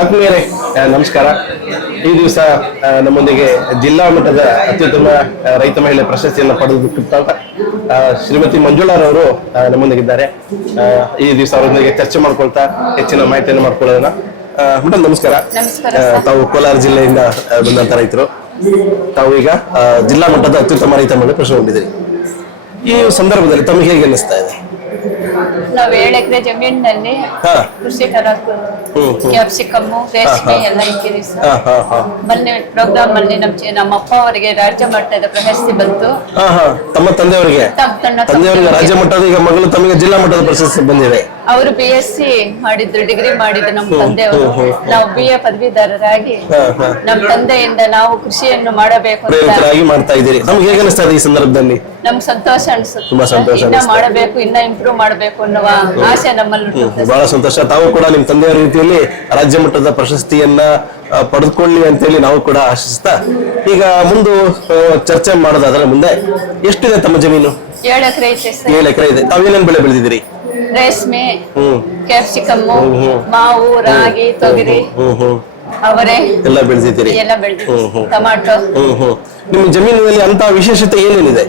ಆತ್ಮೀಯರೇ ನಮಸ್ಕಾರ. ಈ ದಿವಸ ನಮ್ಮೊಂದಿಗೆ ಜಿಲ್ಲಾ ಮಟ್ಟದ ಅತ್ಯುತ್ತಮ ರೈತ ಮಹಿಳೆ ಪ್ರಶಸ್ತಿಯನ್ನು ಪಡೆದುಕೊಂಡ ಶ್ರೀಮತಿ ಮಂಜುಳಾರವರು ನಮ್ಮೊಂದಿಗಿದ್ದಾರೆ. ಈ ದಿವಸ ಅವರೊಂದಿಗೆ ಚರ್ಚೆ ಮಾಡ್ಕೊಳ್ತಾ ಹೆಚ್ಚಿನ ಮಾಹಿತಿಯನ್ನು ಮಾಡ್ಕೊಳ್ಳೋಣ. ಮೇಡಮ್ ನಮಸ್ಕಾರ. ತಾವು ಕೋಲಾರ ಜಿಲ್ಲೆಯಿಂದ ಬಂದಂತ ರೈತರು. ತಾವು ಈಗ ಜಿಲ್ಲಾ ಮಟ್ಟದ ಅತ್ಯುತ್ತಮ ರೈತ ಮಹಿಳೆ ಪ್ರಶಸ್ತಿ ಹೊಂದಿದ್ದೀರಿ. ಈ ಸಂದರ್ಭದಲ್ಲಿ ತಮಗೆ ಹೇಗೆ ಅನಿಸ್ತಾ ಇದೆ? ನಾವು 7 ಎಕರೆ ಜಮೀನಿನಲ್ಲಿ ಕೃಷಿ ಕ್ಯಾಪ್ಸಿಕಮ್ಮು ರೇಷ್ಮೆ ಎಲ್ಲ ಇಕ್ಕಿದ್ವಿ ಸರ್. ಮೊನ್ನೆ ಪ್ರೋಗ್ರಾಮ್ ಅಲ್ಲಿ ನಮ್ಮ ಅಪ್ಪ ಅವರಿಗೆ ರಾಜ್ಯ ಮಟ್ಟದ ಪ್ರಶಸ್ತಿ ಬಂತು. ತಮ್ಮ ತಂದೆಯವರಿಗೆ ರಾಜ್ಯ ಮಟ್ಟದ, ಈಗ ಮಗಳು ತಮಗೆ ಜಿಲ್ಲಾ ಮಟ್ಟದ ಪ್ರಶಸ್ತಿ ಬಂದಿದೆ. ಅವರು BSc ಮಾಡಿದ್ರು, ಡಿಗ್ರಿ ಮಾಡಿದ್ರು ನಮ್ಮ ತಂದೆಯವರು. ನಾವು BA ಪದವೀಧರರಾಗಿ ನಮ್ಮ ತಂದೆಯಿಂದ ನಾವು ಕೃಷಿಯನ್ನು ಮಾಡಬೇಕು ಅಂತ ಮಾಡ್ತಾ ಇದ್ದೀರಿ. ನಮ್ಗೆ ಹೇಗೆ ಅನಿಸ್ತಾ ಇದೆ ಈ ಸಂದರ್ಭದಲ್ಲಿ? ನಮ್ಗೆ ಸಂತೋಷ ಅನ್ಸುತ್ತೆ. ತುಂಬಾ ಸಂತೋಷ. ಇನ್ನ ಮಾಡಬೇಕು, ಇನ್ನ ಇಂಪ್ರೂವ್ ಮಾಡಬೇಕು ಅನ್ನುವ ಆಸೆ ನಮ್ಮಲ್ಲಿ. ಬಹಳ ಸಂತೋಷ. ತಾವು ಕೂಡ ನಿಮ್ ತಂದೆಯ ರೀತಿಯಲ್ಲಿ ರಾಜ್ಯ ಮಟ್ಟದ ಪ್ರಶಸ್ತಿಯನ್ನ ಪಡೆದುಕೊಳ್ಳಿ ಅಂತೇಳಿ ನಾವು ಕೂಡ ಆಶಿಸ್ತಾ, ಈಗ ಮುಂದೆ ಚರ್ಚೆ ಮಾಡೋದಾದ್ರೆ ಮುಂದೆ ಎಷ್ಟಿದೆ ತಮ್ಮ ಜಮೀನು? 7 ಎಕರೆ ಇದೆ ಸರ್. 7 ಎಕರೆ ಇದೆ. ತಾವೇನೇನ್ ಬೆಳೆ ಬೆಳೆದಿದ್ದೀರಿ? ರೇಷ್ಮೆ, ಕ್ಯಾಪ್ಸಿಕಮ್ಮು, ಮಾವು, ರಾಗಿ, ತೊಗರಿ, ಅವರೇ ಎಲ್ಲ ಬೆಳೆದಿದ್ದೀರಿ. ಎಲ್ಲ ಬೆಳೆದಿದ್ದೀವಿ. ಟೊಮಾಟೊ. ನಿಮ್ಮ ಜಮೀನಿನಲ್ಲಿ ಅಂತ ವಿಶೇಷತೆ ಏನೇನಿದೆ?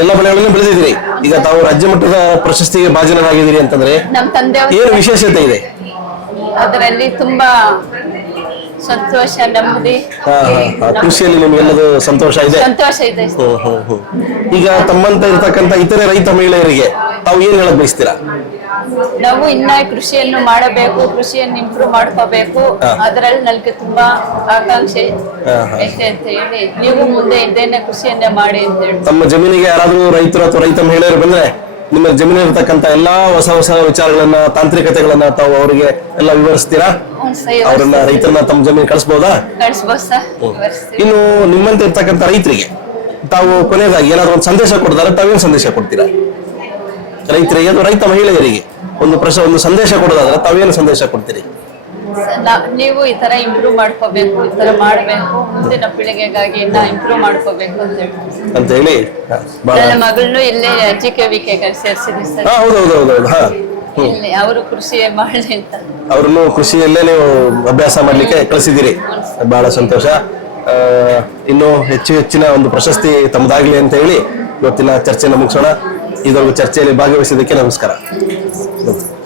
ಎಲ್ಲ ಬೆಳೆಗಳನ್ನು ಬೆಳೆದಿದ್ದೀರಿ. ಈಗ ತಾವು ರಾಜ್ಯ ಮಟ್ಟದ ಪ್ರಶಸ್ತಿಗೆ ಭಾಜನರಾಗಿದ್ದೀರಿ ಅಂತಂದ್ರೆ ನಮ್ಮ ತಂದೆ ಏನು ವಿಶೇಷತೆ ಇದೆ ಅದರಲ್ಲಿ? ತುಂಬಾ ಸಂತೋಷ, ನೆಮ್ಮದಿ. ಕೃಷಿಯಲ್ಲಿ ನಿಮ್ಗೆಲ್ಲದು ಸಂತೋಷ ಇದೆ? ಸಂತೋಷ ಇದೆ. ಈಗ ತಮ್ಮಂತ ಇರ್ತಕ್ಕಂಥ ಇತರೆ ರೈತ ಮಹಿಳೆಯರಿಗೆ ತಾವು ಏನ್ ಹೇಳಕ್ ಬಯಸ್ತೀರಾ? ನಾವು ಇನ್ನ ಕೃಷಿಯನ್ನು ಮಾಡಬೇಕು, ಕೃಷಿಯನ್ನು ಇಂಪ್ರೂವ್ ಮಾಡ್ಕೋಬೇಕು. ಅದರಲ್ಲಿ ನನಗೆ ತುಂಬಾ ಆಕಾಂಕ್ಷೆ ಐತೆ ಅಂತ ಹೇಳಿ, ನೀವು ಮುಂದೆ ಇದ್ದೇನೆ ಕೃಷಿಯನ್ನೇ ಮಾಡಿ ಅಂತ ಹೇಳಿ. ತಮ್ಮ ಜಮೀನಿಗೆ ಯಾರಾದ್ರೂ ರೈತರು ಅಥವಾ ರೈತ ಮಹಿಳೆಯರು ಬಂದ್ರೆ ನಿಮ್ಮ ಜಮೀನಿರ್ತಕ್ಕಂಥ ಎಲ್ಲಾ ಹೊಸ ಹೊಸ ವಿಚಾರಗಳನ್ನ, ತಾಂತ್ರಿಕತೆಗಳನ್ನ ತಾವು ಅವರಿಗೆ ಎಲ್ಲ ವಿವರಿಸ್ತೀರಾ? ಅವ್ರನ್ನ ರೈತರನ್ನ ತಮ್ಮ ಜಮೀನು ಕಳಿಸಬಹುದಾ? ಇನ್ನು ನಿಮ್ಮಂತ ಇರ್ತಕ್ಕಂಥ ರೈತರಿಗೆ ತಾವು ಕೊನೆಯದಾಗಿ ಏನಾದ್ರು ಒಂದು ಸಂದೇಶ ಕೊಡ್ತಾರೆ, ತಾವೇನು ಸಂದೇಶ ಕೊಡ್ತೀರಾ ರೈತರಿಗೆ ಅಥವಾ ರೈತ ಮಹಿಳೆಯರಿಗೆ? ಒಂದು ಸಂದೇಶ ಕೊಡೋದಾದ್ರೆ ತಾವೇನು ಸಂದೇಶ ಕೊಡ್ತೀರಿ? ನೀವು ಈ ತರ ಇಂಪ್ರೂವ್ ಮಾಡ್ಕೋಬೇಕು, ಈ ತರ ಮಾಡಬೇಕು, ಮುಂದಿನ ಪೀಳಿಗೆಗಾಗಿ ಇನ್ನ ಇಂಪ್ರೂವ್ ಮಾಡ್ಕೋಬೇಕು ಅಂತ ಹೇಳಿ ನನ್ನ ಮಗಳನ್ನು ಇಲ್ಲೇ GKVK ಸೇರಿಸಿದ್ವಿ ಸರ್. ಇಲ್ಲಿ ಅವರು ಕೃಷಿಯೇ ಮಾಡಲಿ ಅಂತ ಅವ್ರನ್ನು ಕೃಷಿಯಲ್ಲೇ ನೀವು ಅಭ್ಯಾಸ ಮಾಡ್ಲಿಕ್ಕೆ ಕಳಿಸಿದ್ದೀರಿ. ಬಹಳ ಸಂತೋಷ. ಇನ್ನು ಹೆಚ್ಚಿನ ಒಂದು ಪ್ರಶಸ್ತಿ ತಮ್ಮದಾಗ್ಲಿ ಅಂತ ಹೇಳಿ ಇವತ್ತಿನ ಚರ್ಚೆನ ಮುಗಿಸೋಣ. ಇದೊಂದು ಚರ್ಚೆಯಲ್ಲಿ ಭಾಗವಹಿಸಿದ್ದಕ್ಕೆ ನಮಸ್ಕಾರ.